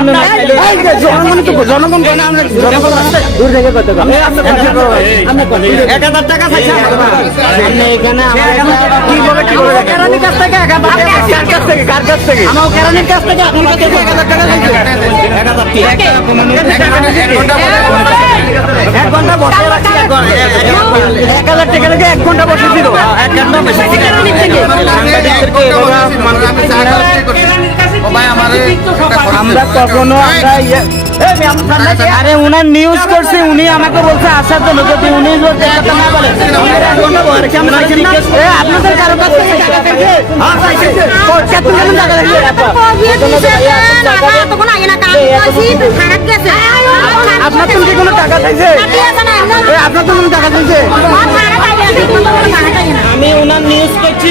আমরা এই যে জনগণ তো জনগণ কেন আমরা দূর থেকে কত কম এক হাজার টাকা চাইছি আপনি এখানে কি বলে কি বলে? কেরানির কাছ থেকে এক হাজার টাকা কার কাছ থেকে? কার কাছ থেকে? আমার কাছ থেকে। আপনার কাছ থেকে এক হাজার টাকা এক হাজার আমরা কখনো ইয়ে- আরে উনার নিউজ করছে, উনি আমাকে বলছে আসার জন্য যদি উনি করি? কাছ থেকে? হ্যাঁ? আপনার তুমি কোনো টাকা চাইছে আপনার তো দেখা চাইছে আমি ওনার নিউজ করছি